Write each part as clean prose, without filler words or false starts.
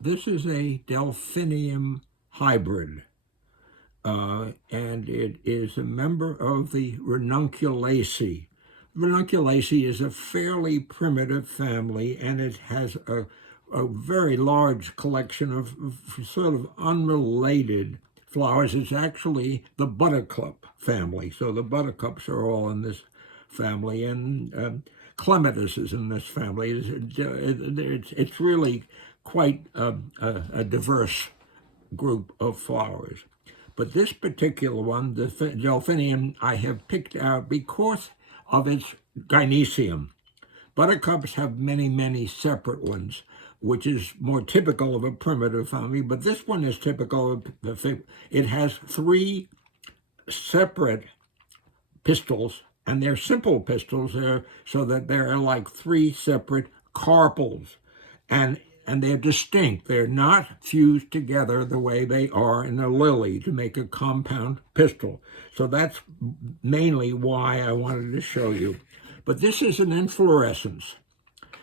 This is a delphinium hybrid, and it is a member of the Ranunculaceae. Ranunculaceae is a fairly primitive family, and it has a very large collection of sort of unrelated flowers. It's actually the buttercup family, so the buttercups are all in this family, and clematis is in this family. It's really quite a diverse group of flowers. But this particular one, the delphinium, I have picked out because of its gynoecium. Buttercups have many, many separate ones, which is more typical of a primitive family, but this one is typical of it has three separate pistils, and they're simple pistils, so that they're like three separate carpels, and they're distinct. They're not fused together the way they are in a lily to make a compound pistil. So that's mainly why I wanted to show you. But this is an inflorescence,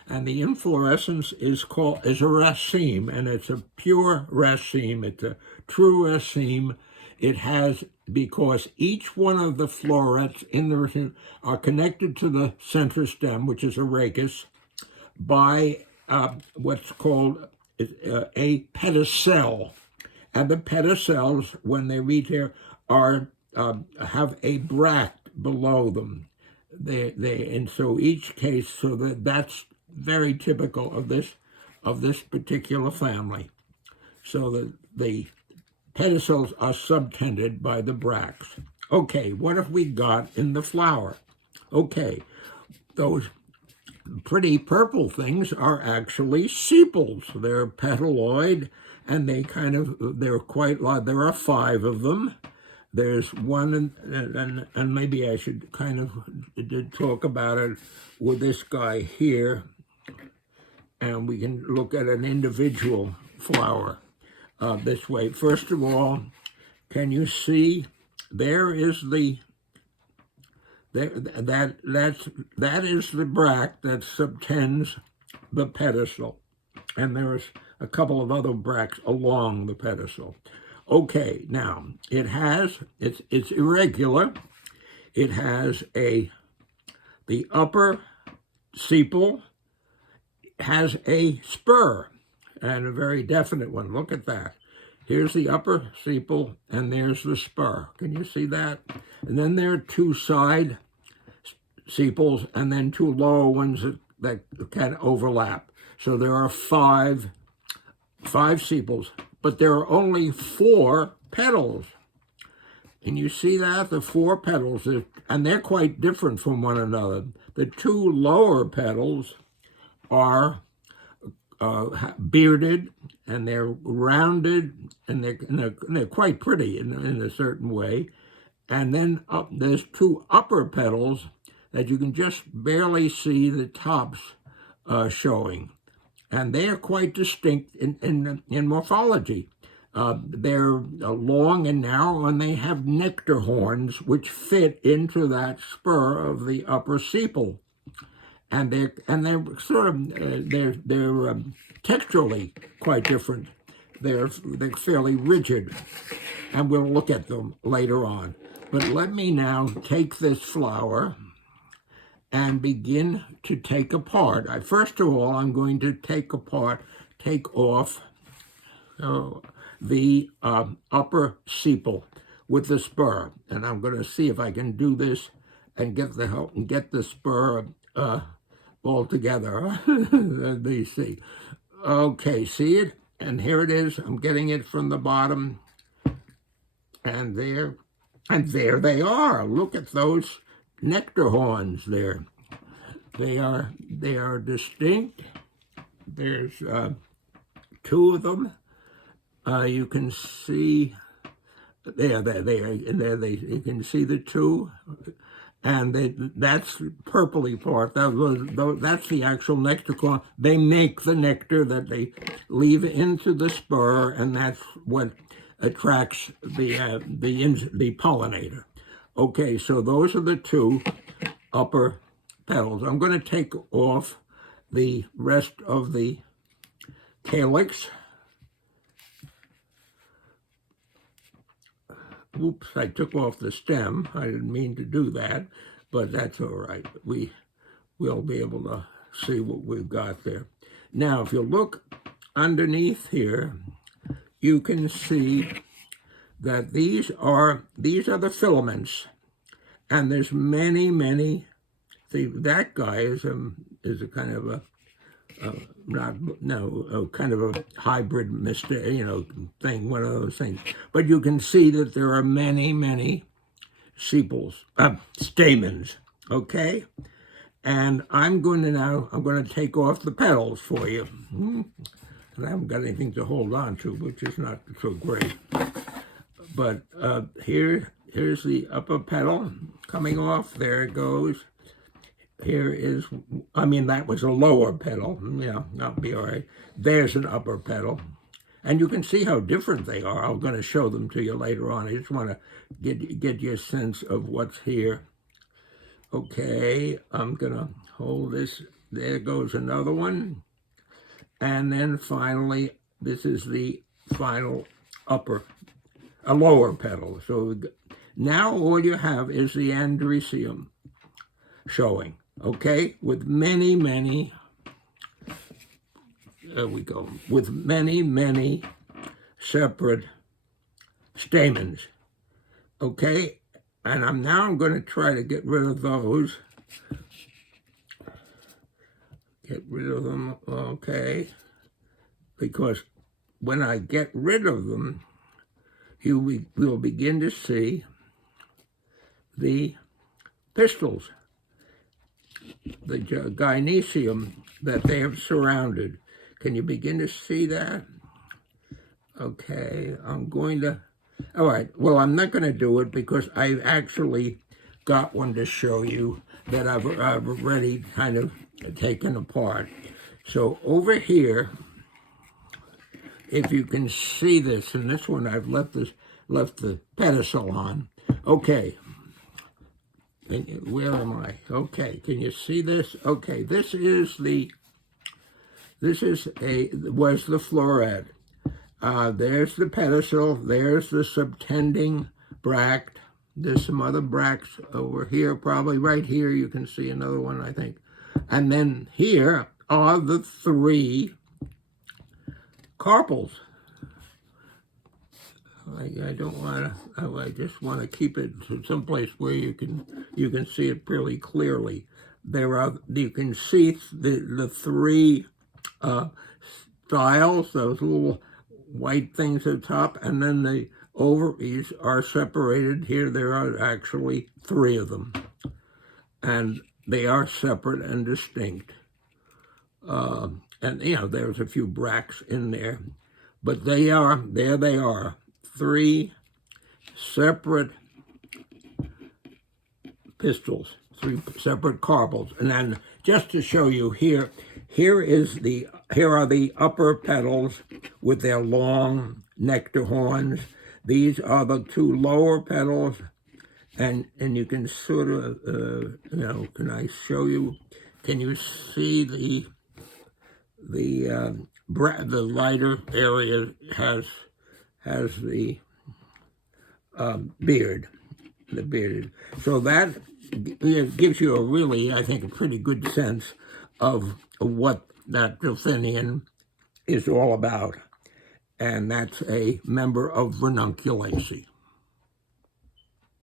and the inflorescence is a raceme, and it's a pure raceme. It's a true raceme. It has, because each one of the florets in the raceme are connected to the center stem, which is a rachis, by what's called a pedicel. And the pedicels, when they reach here, are have a bract below them. And so each case, so that's very typical of this particular family. So the pedicels are subtended by the bracts. Okay, what have we got in the flower? Okay, those pretty purple things are actually sepals. They're petaloid, and they're quite large. There are 5 of them. There's one, and maybe I should kind of talk about it with this guy here, and we can look at an individual flower this way. First of all, can you see there is that is the bract that subtends the pedicel, and there's a couple of other bracts along the pedicel. Okay, now it's irregular. It has the upper sepal has a spur, and a very definite one. Look at that. Here's the upper sepal, and there's the spur. Can you see that? And then there are 2 side sepals, and then 2 lower ones that can overlap. So there are five sepals, but there are only 4 petals. And you see that? The 4 petals, and they're quite different from one another. The 2 lower petals are bearded, and they're rounded, and they're quite pretty in a certain way. And then there's 2 upper petals that you can just barely see the tops showing, and they are quite distinct in morphology. They're long and narrow, and they have nectar horns which fit into that spur of the upper sepal, and they're sort of they're texturally quite different. They're fairly rigid, and we'll look at them later on. But let me now take this flower and begin to take apart. First of all, I'm going to take off the upper sepal with the spur, and I'm going to see if I can do this and get the spur all together. Let me see. Okay, see it? And here it is. I'm getting it from the bottom, and there they are. Look at those nectar horns there. They are distinct. There's 2 of them. You can see there. You can see the 2, and that's purpley part. That's the actual nectar corn. They make the nectar that they leave into the spur, and that's what attracts the pollinator. Okay, so those are the 2 upper petals. I'm going to take off the rest of the calyx, Oops, I took off the stem. I didn't mean to do that, but that's all right. We'll be able to see what we've got there. Now, if you look underneath here, you can see that these are the filaments, and there's many. See, that guy is a kind of a kind of a hybrid thing, one of those things. But you can see that there are many sepals, stamens. Okay, and I'm going to take off the petals for you. And I haven't got anything to hold on to, which is not so great. But here's the upper petal coming off. There it goes. Here is, that was a lower petal. Yeah, that'll be all right. There's an upper petal. And you can see how different they are. I'm going to show them to you later on. I just want to get you a sense of what's here. Okay, I'm going to hold this. There goes another one. And then finally, this is the final a lower petal. So now all you have is the androecium showing, okay, with many, there we go, with many separate stamens, okay? And I'm going to try to get rid of those. Get rid of them, okay? Because when I get rid of them, you will begin to see the pistils, the gynoecium that they have surrounded. Can you begin to see that? Okay, I'm going to, all right, well, I'm not going to do it because I've actually got one to show you that I've already kind of taken apart. So over here, if you can see this, and this one I've left the pedicel on. Okay, where am I? Okay, can you see this? Okay, was the floret. There's the pedicel. There's the subtending bract. There's some other bracts over here, probably right here. You can see another one, I think. And then here are the three carpels. I don't want to. I just want to keep it to someplace where you can see it pretty clearly. You can see the three styles, those little white things at the top, and then the ovaries are separated. Here there are actually three of them, and they are separate and distinct. And there's a few bracts in there, but they are 3 separate pistils, 3 separate carpels. And then just to show you here are the upper petals with their long nectar horns. These are the 2 lower petals, and you can sort of can I show you? Can you see the lighter area has the beard, the bearded. So that gives you a really, I think, a pretty good sense of what that delphinium is all about. And that's a member of Ranunculaceae.